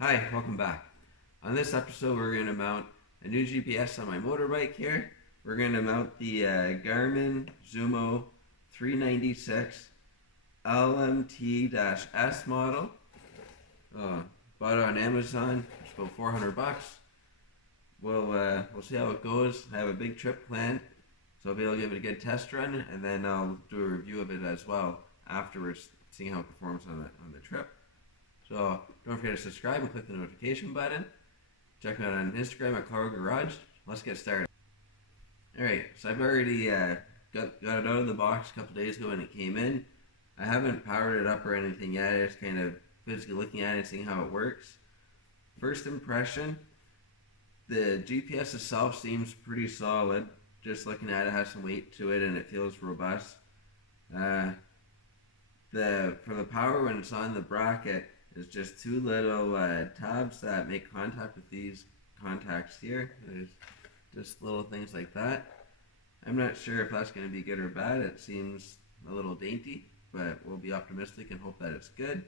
Hi, welcome back. On this episode, we're going to mount a new GPS on my motorbike here. We're going to mount the Garmin Zumo 396 LMT-S model. Bought it on Amazon. It's about 400 bucks. We'll see how it goes. I have a big trip planned, so I'll be able to give it a good test run, and then I'll do a review of it as well afterwards, seeing how it performs on the trip. So don't forget to subscribe and click the notification button. Check me out on Instagram at Clargo Garage. Let's get started. Alright, so I've already got it out of the box a couple days ago when it came in. I haven't powered it up or anything yet. I just kind of physically looking at it and seeing how it works. First impression, the GPS itself seems pretty solid. Just looking at it, has some weight to it and it feels robust. For the power, when it's on the bracket, there's just two little tabs that make contact with these contacts here. There's just little things like that. I'm not sure if that's going to be good or bad. It seems a little dainty, but we'll be optimistic and hope that it's good.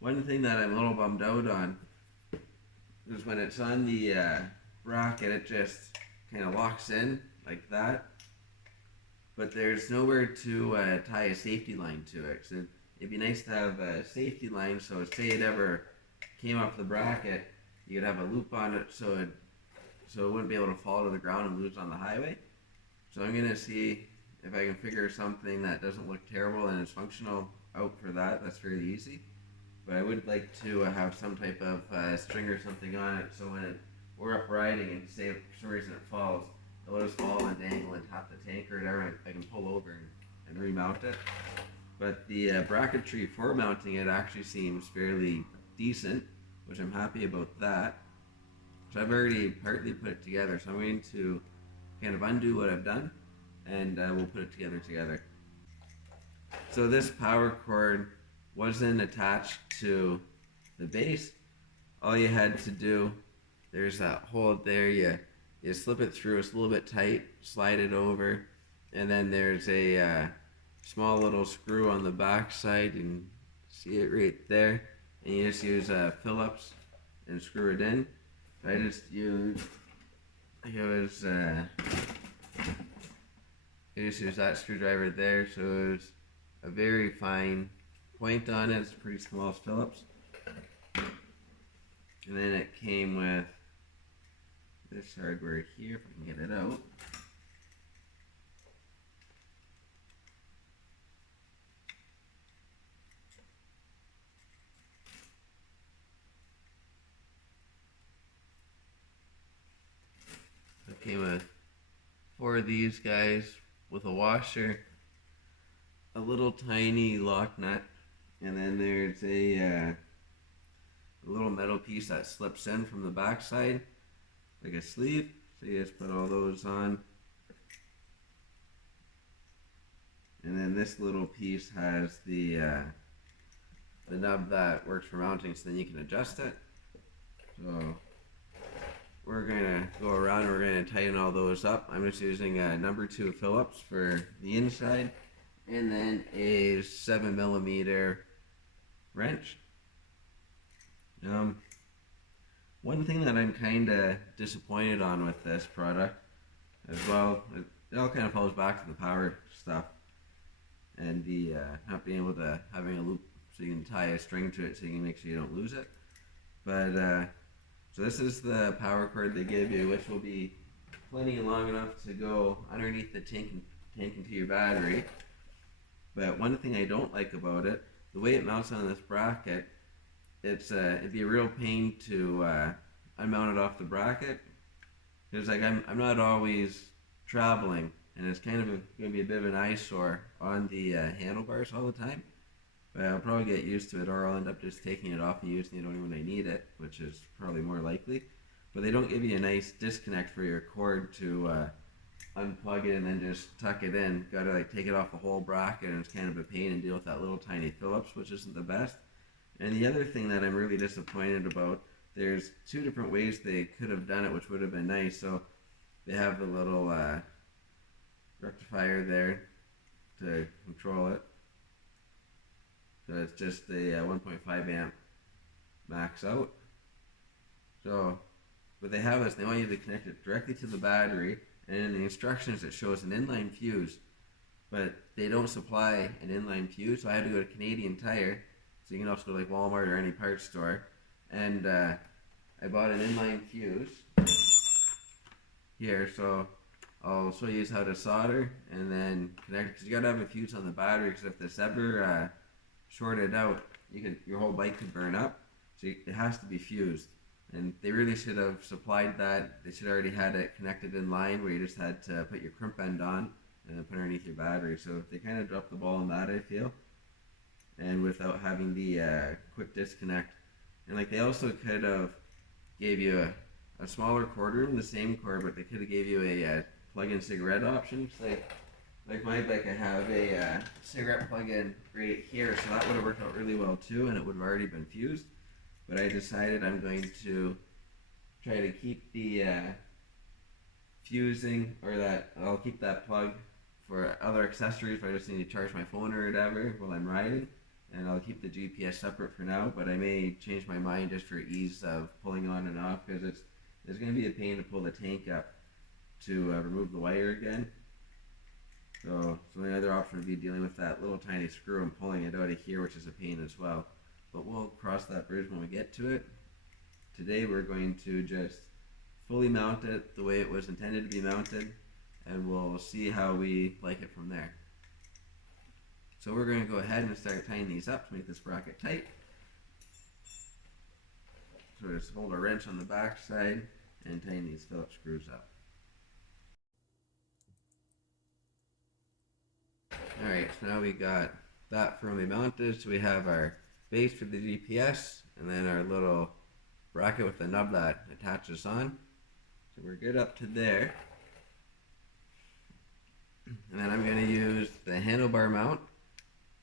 One thing that I'm a little bummed out on is when it's on the bracket, it just kind of locks in like that. But there's nowhere to tie a safety line to it. So it'd be nice to have a safety line, so say it ever came off the bracket, you could have a loop on it so it wouldn't be able to fall to the ground and lose on the highway. So I'm going to see if I can figure something that doesn't look terrible and is functional out for that. That's very easy. But I would like to have some type of string or something on it, so when we're up riding and say if for some reason it falls, it'll just fall and dangle and tap the tank or whatever. I can pull over and remount it. But the bracketry for mounting it actually seems fairly decent, which I'm happy about that. So I've already partly put it together, so I'm going to kind of undo what I've done and we'll put it together. So this power cord wasn't attached to the base. All you had to do, there's that hole there, you slip it through, it's a little bit tight, slide it over, and then there's a small little screw on the back side. You can see it right there, and you just use Phillips and screw it in. I just used that screwdriver there, so it was a very fine point on it. It's pretty small Phillips, and then it came with this hardware here, if I can get it out. It came with four of these guys with a washer, a little tiny lock nut, and then there's a little metal piece that slips in from the back side like a sleeve. So you just put all those on, and then this little piece has the nub that works for mounting, so then you can adjust it. So we're gonna go around, we're gonna tighten all those up. I'm just using a number 2 Phillips for the inside, and then a 7mm wrench. One thing that I'm kind of disappointed on with this product as well, it all kind of falls back to the power stuff and the not being able to having a loop so you can tie a string to it so you can make sure you don't lose it. But so this is the power cord they give you, which will be plenty long enough to go underneath the tank into your battery. But one thing I don't like about it, the way it mounts on this bracket, it'd be a real pain to unmount it off the bracket. Because like I'm not always traveling, and it's kind of going to be a bit of an eyesore on the handlebars all the time. But I'll probably get used to it, or I'll end up just taking it off and using it only when I need it, which is probably more likely. But they don't give you a nice disconnect for your cord to unplug it and then just tuck it in. Got to like take it off the whole bracket, and it's kind of a pain and deal with that little tiny Phillips, which isn't the best. And the other thing that I'm really disappointed about, there's two different ways they could have done it, which would have been nice. So they have the little rectifier there to control it. So it's just a 1.5 amp max out. So what they have is they want you to connect it directly to the battery, and in the instructions it shows an inline fuse, but they don't supply an inline fuse, so I had to go to Canadian Tire. So you can also go to like Walmart or any parts store, and I bought an inline fuse here. So I'll show you how to solder and then connect, because you gotta have a fuse on the battery, because if this ever shorted out, your whole bike could burn up. So it has to be fused, and they really should have supplied that. They should have already had it connected in line, where you just had to put your crimp end on and then put it underneath your battery. So they kind of dropped the ball on that, I feel, and without having the quick disconnect. And like they also could have gave you a smaller cord room, the same cord, but they could have gave you a plug-in cigarette option. Like my bike, I have a cigarette plug-in right here, so that would have worked out really well too, and it would have already been fused. But I decided I'm going to try to keep the fusing, or that I'll keep that plug for other accessories if I just need to charge my phone or whatever while I'm riding, and I'll keep the GPS separate for now. But I may change my mind just for ease of pulling on and off, because it's going to be a pain to pull the tank up to remove the wire again. So the other option would be dealing with that little tiny screw and pulling it out of here, which is a pain as well. But we'll cross that bridge when we get to it. Today we're going to just fully mount it the way it was intended to be mounted, and we'll see how we like it from there. So we're going to go ahead and start tying these up to make this bracket tight. So just hold a wrench on the back side and tighten these Phillips screws up. Alright, so now we got that firmly mounted. So we have our base for the GPS, and then our little bracket with the nub that attaches on. So we're good up to there. And then I'm going to use the handlebar mount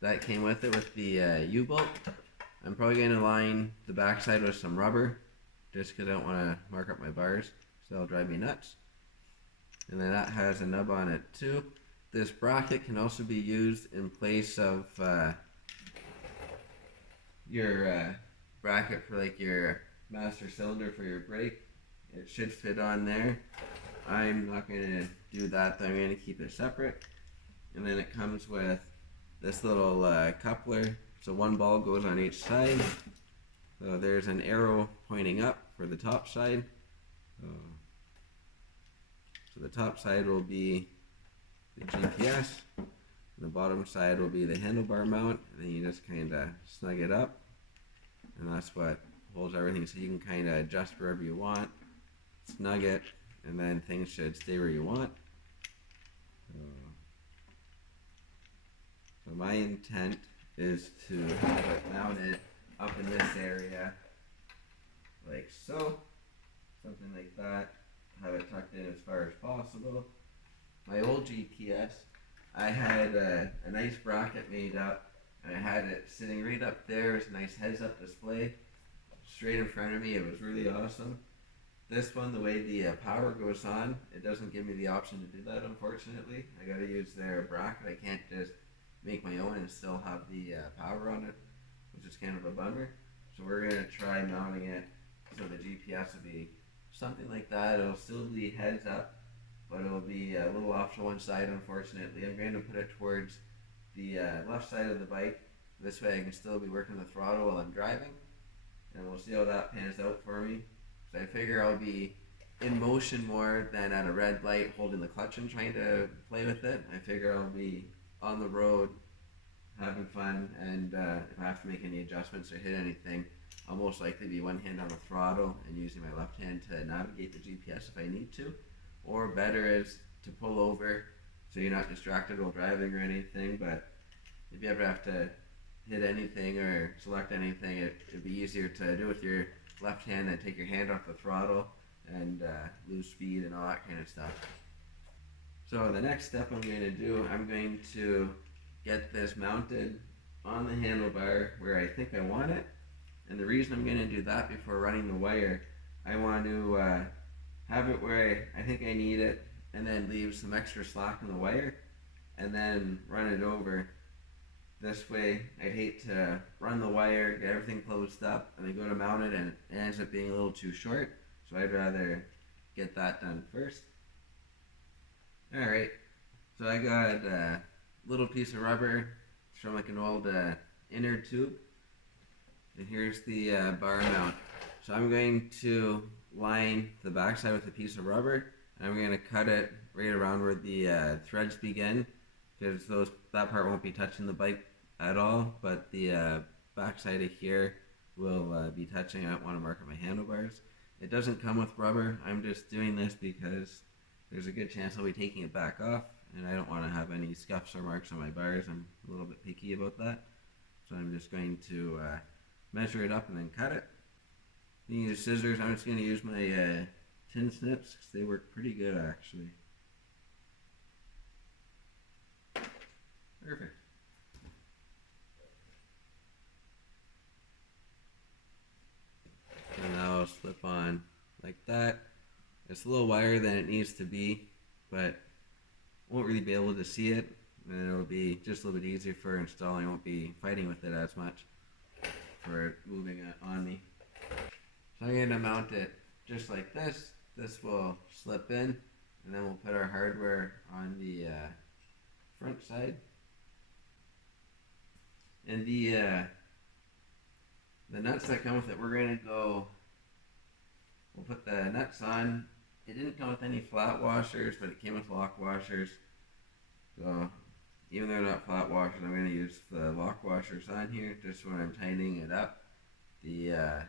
that came with it with the U-bolt. I'm probably going to line the backside with some rubber, just because I don't want to mark up my bars, so that'll drive me nuts. And then that has a nub on it too. This bracket can also be used in place of your bracket for like your master cylinder for your brake. It should fit on there. I'm not going to do that though. I'm going to keep it separate. And then it comes with this little coupler. So one ball goes on each side. So there's an arrow pointing up for the top side. So the top side will be the GPS. The bottom side will be the handlebar mount, and then you just kind of snug it up, and that's what holds everything, so you can kind of adjust wherever you want, snug it, and then things should stay where you want. So my intent is to have it mounted up in this area, like so, something like that, have it tucked in as far as possible. My old GPS, I had a nice bracket made up, and I had it sitting right up there. It's a nice heads-up display straight in front of me. It was really awesome. This one, the way the power goes on, it doesn't give me the option to do that, unfortunately. I gotta use their bracket. I can't just make my own and still have the power on it, which is kind of a bummer. So we're gonna try mounting it so the GPS will be something like that. It'll still be heads up, but it'll be a little off to one side, unfortunately. I'm going to put it towards the left side of the bike. This way I can still be working the throttle while I'm driving, and we'll see how that pans out for me. So I figure I'll be in motion more than at a red light holding the clutch and trying to play with it. I figure I'll be on the road having fun, and if I have to make any adjustments or hit anything, I'll most likely be one hand on the throttle and using my left hand to navigate the GPS if I need to. Or better is to pull over so you're not distracted while driving or anything. But if you ever have to hit anything or select anything, it'd be easier to do with your left hand and take your hand off the throttle and lose speed and all that kind of stuff. So the next step I'm going to do, I'm going to get this mounted on the handlebar where I think I want it. And the reason I'm going to do that before running the wire, I want to have it where I think I need it, and then leave some extra slack in the wire, and then run it over This way, I'd hate to run the wire, get everything closed up, and then go to mount it, and it ends up being a little too short. So I'd rather get that done first. All right. So I got a little piece of rubber from like an old inner tube, and here's the bar mount. So I'm going to line the backside with a piece of rubber, and I'm going to cut it right around where the threads begin, because that part won't be touching the bike at all, but the backside of here will be touching. I don't want to mark up my handlebars. It doesn't come with rubber. I'm just doing this because there's a good chance I'll be taking it back off, and I don't want to have any scuffs or marks on my bars. I'm a little bit picky about that. So I'm just going to measure it up and then cut it. You can use scissors. I'm just going to use my tin snips because they work pretty good actually. Perfect. And now I'll slip on like that. It's a little wider than it needs to be, but won't really be able to see it, and it'll be just a little bit easier for installing. I won't be fighting with it as much for moving it on me. So I'm going to mount it just like this. This will slip in, and then we'll put our hardware on the front side. And the nuts that come with it, we're going to go, we'll put the nuts on. It didn't come with any flat washers, but it came with lock washers. So even though they're not flat washers, I'm going to use the lock washers on here just when I'm tightening it up. The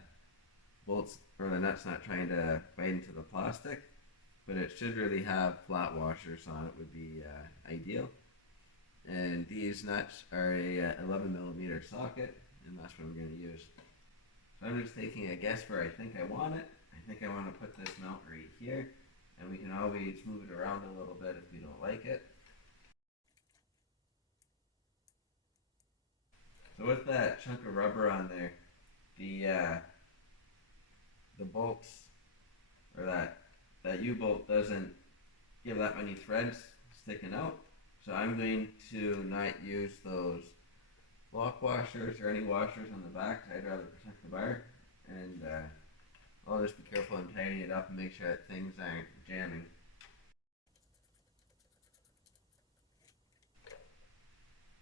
bolts or the nuts not trying to bite into the plastic, but it should really have flat washers on it would be ideal. And these nuts are a 11mm socket, and that's what I'm going to use. So I'm just taking a guess where I think I want it. I think I want to put this mount right here, and we can always move it around a little bit if we don't like it. So with that chunk of rubber on there, the bolts or that U-bolt doesn't give that many threads sticking out. So I'm going to not use those lock washers or any washers on the back. I'd rather protect the bar, and I'll just be careful in tightening it up and make sure that things aren't jamming.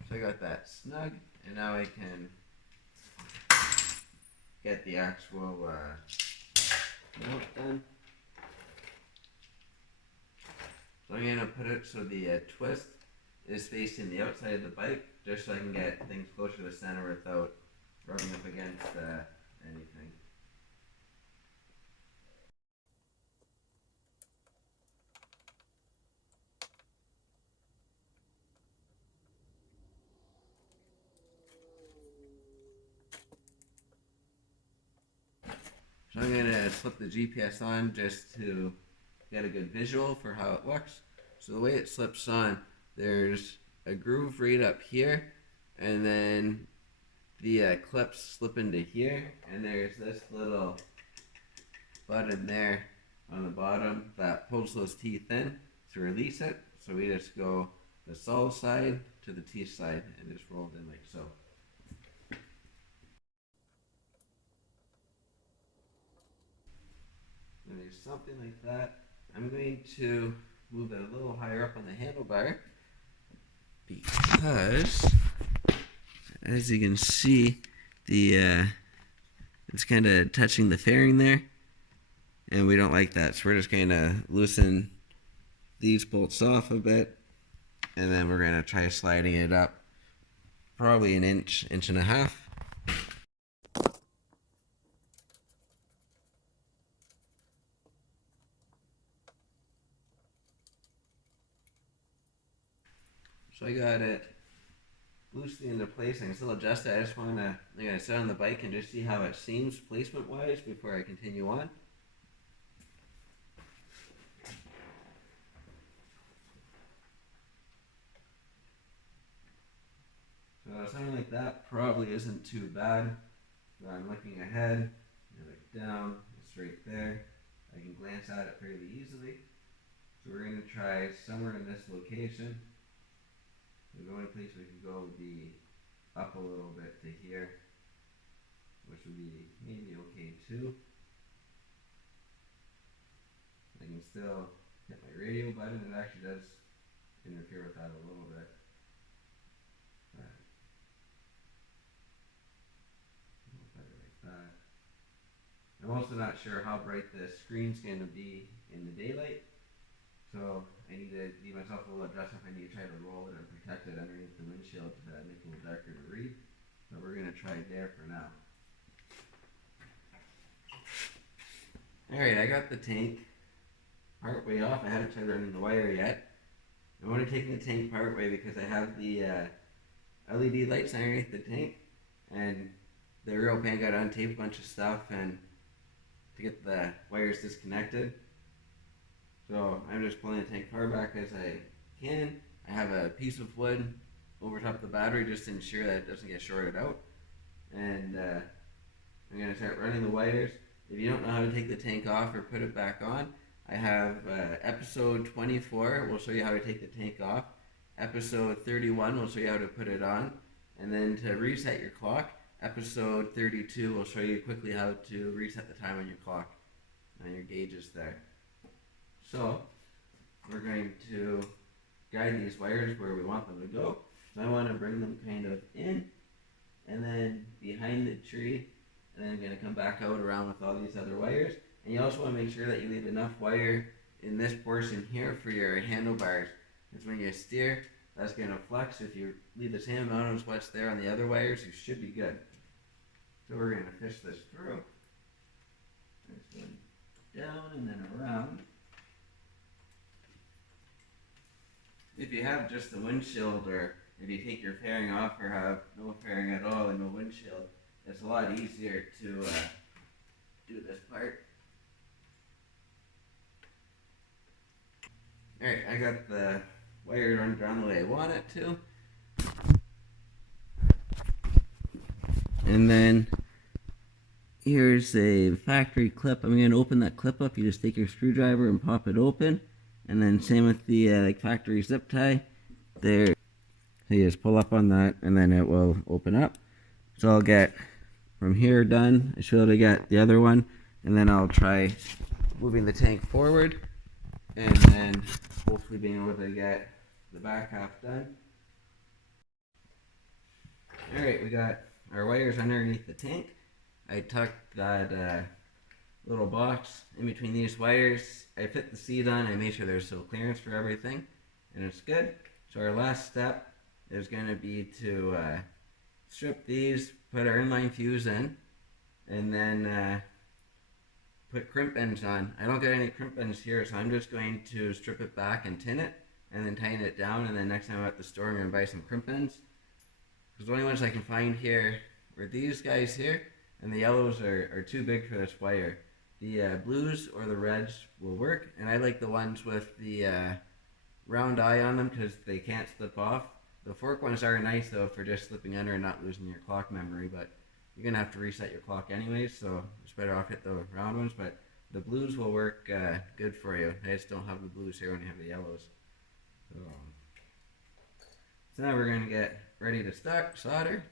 So I got that snug, and now I can get the actual mount done. So I'm going to put it so the twist is facing the outside of the bike, just so I can get things closer to the center without rubbing up against anything. So I'm going to slip the GPS on just to get a good visual for how it looks. So the way it slips on, there's a groove right up here, and then the clips slip into here, and there's this little button there on the bottom that pulls those teeth in to release it. So we just go the sole side to the teeth side and just roll it in like so. And there's something like that. I'm going to move it a little higher up on the handlebar because, as you can see, the it's kind of touching the fairing there, and we don't like that. So we're just going to loosen these bolts off a bit, and then we're going to try sliding it up probably an inch, inch and a half. So I got it loosely into place. I can still adjust it. I just want to sit on the bike and just see how it seems placement wise before I continue on. So something like that probably isn't too bad. So I'm looking ahead, I look down, it's right there. I can glance at it fairly easily. So we're going to try somewhere in this location. The only place we can go would be up a little bit to here, which would be maybe okay too. I can still hit my radio button. It actually does interfere with that a little bit. But a little better like that. I'm also not sure how bright the screen's going to be in the daylight. So I need to give myself a little adjustment. I need to try to roll it and protect it underneath the windshield to make it a little darker to read. But we're going to try it there for now. Alright, I got the tank part way off. I haven't tried running the wire yet. I'm only taking the tank part way because I have the LED lights underneath the tank, and the real pan got untaped a bunch of stuff and to get the wires disconnected. So I'm just pulling the tank far back as I can. I have a piece of wood over top the battery just to ensure that it doesn't get shorted out. And I'm going to start running the wires. If you don't know how to take the tank off or put it back on, I have episode 24 will show you how to take the tank off. Episode 31 will show you how to put it on. And then to reset your clock, episode 32 will show you quickly how to reset the time on your clock and your gauges there. So we're going to guide these wires where we want them to go. So I want to bring them kind of in and then behind the tree, and then I'm going to come back out around with all these other wires. And you also want to make sure that you leave enough wire in this portion here for your handlebars. Because when you steer, that's going to flex. If you leave the same amount as what's there on the other wires, you should be good. So we're going to fish this through. This one down and then around. If you have just the windshield, or if you take your fairing off or have no fairing at all and no windshield, it's a lot easier to do this part. Alright, I got the wire run down the way I want it to. And then here's a factory clip. I'm going to open that clip up. You just take your screwdriver and pop it open. And then same with the factory zip tie. There. So you just pull up on that and then it will open up. So I'll get from here done. I should be able to get the other one. And then I'll try moving the tank forward. And then hopefully being able to get the back half done. Alright, we got our wires underneath the tank. I tucked that little box in between these wires. I fit the seat on. I made sure there's still clearance for everything, and it's good. So our last step is going to be to strip these, put our inline fuse in, and then put crimp ends on. I don't get any crimp ends here, so I'm just going to strip it back and tin it, and then tighten it down, and then next time I'm at the store I'm going to buy some crimp ends. Because the only ones I can find here are these guys here, and the yellows are too big for this wire. The blues or the reds will work, and I like the ones with the round eye on them because they can't slip off. The fork ones are nice though for just slipping under and not losing your clock memory, but you're going to have to reset your clock anyways, so it's better off hit the round ones. But the blues will work good for you. I just don't have the blues here, I only have the yellows. So now we're going to get ready to start solder.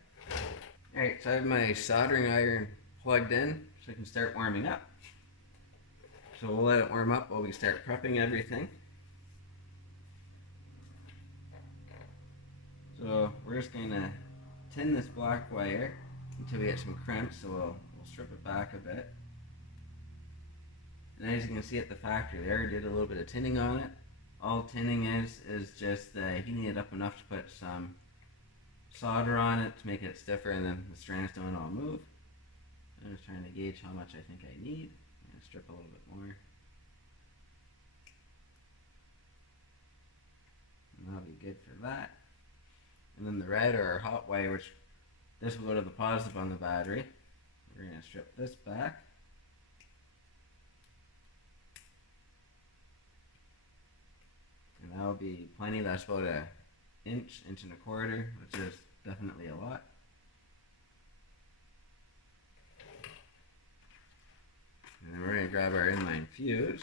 Alright, so I have my soldering iron plugged in so I can start warming up. So we'll let it warm up while we start prepping everything. So we're just going to tin this black wire until we get some crimps, so we'll strip it back a bit. And as you can see at the factory, they already did a little bit of tinning on it. All tinning is just heating it up enough to put some solder on it to make it stiffer, and then the strands don't all move. I'm just trying to gauge how much I think I need. I'm going to strip a little bit more. And that'll be good for that. And then the red, or our hot wire, which this will go to the positive on the battery. We're going to strip this back. And that'll be plenty. That's about an inch and a quarter, which is definitely a lot. And then we're going to grab our inline fuse.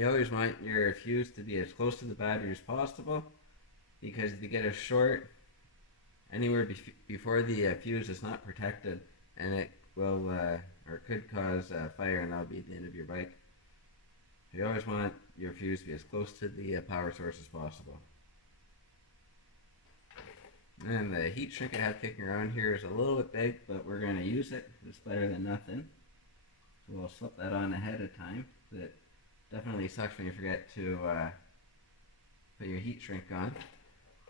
You always want your fuse to be as close to the battery as possible, because if you get a short anywhere before the fuse is not protected, and it will or could cause fire, and that'll be the end of your bike. So you always want your fuse to be as close to the power source as possible. And the heat shrink I have kicking around here is a little bit big, but we're going to use it. It's better than nothing. So we'll slip that on ahead of time. That definitely sucks when you forget to put your heat shrink on.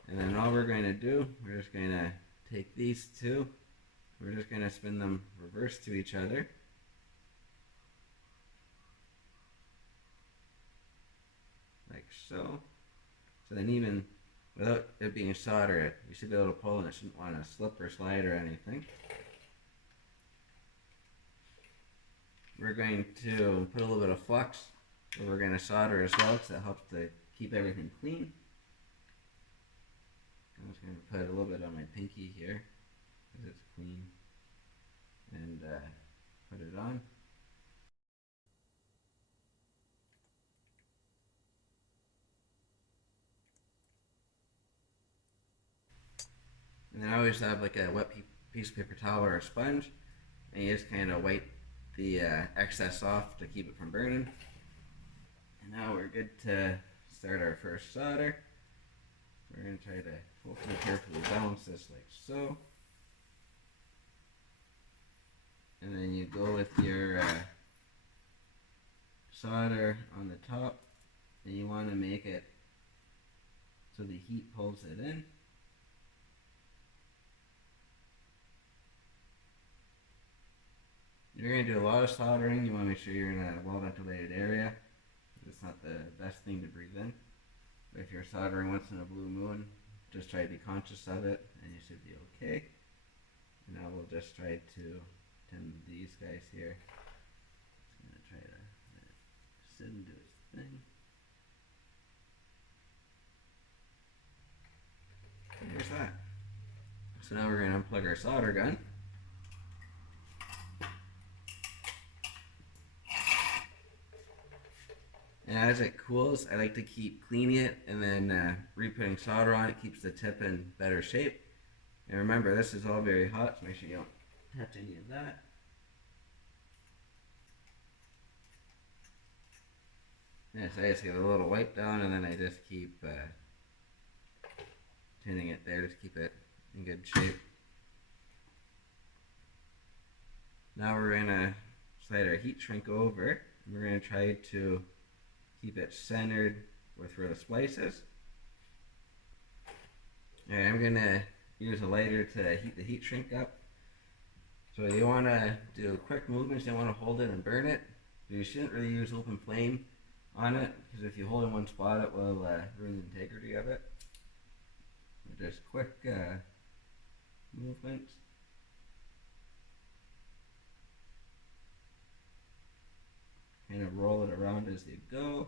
And then all we're going to do, we're just going to take these two, we're just going to spin them reverse to each other. Like so. So then even without it being soldered, you should be able to pull, and it shouldn't want to slip or slide or anything. We're going to put a little bit of flux, but we're going to solder as well, because that helps to keep everything clean. I'm just going to put a little bit on my pinky here, because it's clean, and put it on. And then I always have like a wet piece of paper towel or a sponge, and you just kind of wipe the excess off to keep it from burning. And now we're good to start our first solder. We're going to try to hopefully carefully balance this like so. And then you go with your solder on the top, and you want to make it so the heat pulls it in. If you're going to do a lot of soldering, you want to make sure you're in a well-ventilated area. It's not the best thing to breathe in. But if you're soldering once in a blue moon, just try to be conscious of it, and you should be okay. And now we'll just try to tend these guys here. Just going to try to let it sit and do its thing. And there's that. So now we're going to unplug our solder gun. And as it cools, I like to keep cleaning it and then re-putting solder on it. Keeps the tip in better shape. And remember, this is all very hot, so make sure you don't touch any of that. Yeah, so I just get a little wipe down, and then I just keep tinning it there, just keep it in good shape. Now we're going to slide our heat shrink over, and we're going to try to keep it centered with where the splice is. Alright, I'm going to use a lighter to heat the heat shrink up. So you want to do quick movements, you don't want to hold it and burn it. You shouldn't really use open flame on it, because if you hold in one spot, it will ruin the integrity of it. Just quick movements. Kind of roll it around as you go.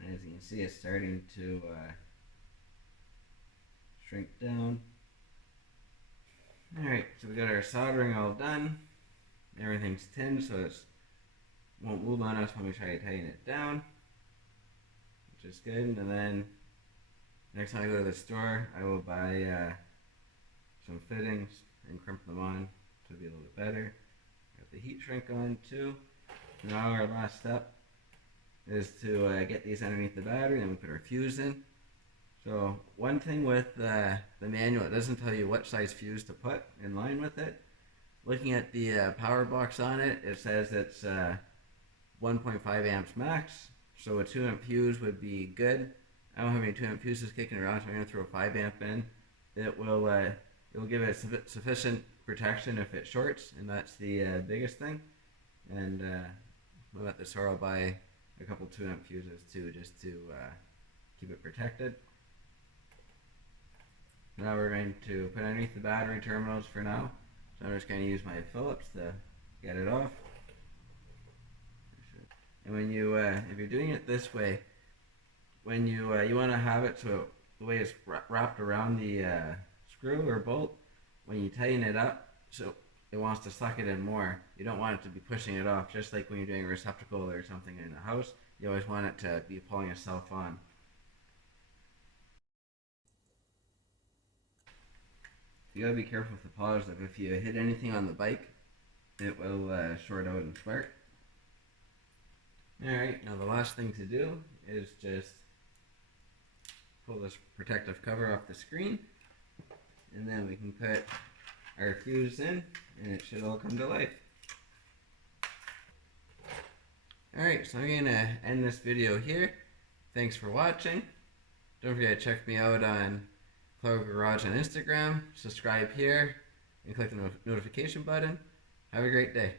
And as you can see, it's starting to shrink down. Alright, so we got our soldering all done. Everything's tinned, so it won't move on us when we try to tighten it down, which is good. And then next time I go to the store, I will buy some fittings and crimp them on to be a little bit better. Got the heat shrink on too. Now our last step is to get these underneath the battery, and we put our fuse in. So one thing with the manual, it doesn't tell you what size fuse to put in line with it. Looking at the power box on it, it says it's 1.5 amps max. So a 2 amp fuse would be good. I don't have any 2 amp fuses kicking around, so I'm going to throw a 5 amp in. It will give it sufficient protection if it shorts, and that's the biggest thing. And we'll at the store, I'll buy a couple 2 amp fuses too, just to keep it protected. Now we're going to put underneath the battery terminals for now. So I'm just going to use my Phillips to get it off. And when you, if you're doing it this way, when you want to have it so the way it's wrapped around the screw or bolt, when you tighten it up, so it wants to suck it in more. You don't want it to be pushing it off, just like when you're doing a receptacle or something in the house. You always want it to be pulling itself on. You gotta be careful with the positive. If you hit anything on the bike, it will short out and spark. Alright, now the last thing to do is just pull this protective cover off the screen, and then we can put our fuse in, and it should all come to life. Alright, so I'm going to end this video here. Thanks for watching. Don't forget to check me out on Clargo Garage on Instagram. Subscribe here and click the notification button. Have a great day.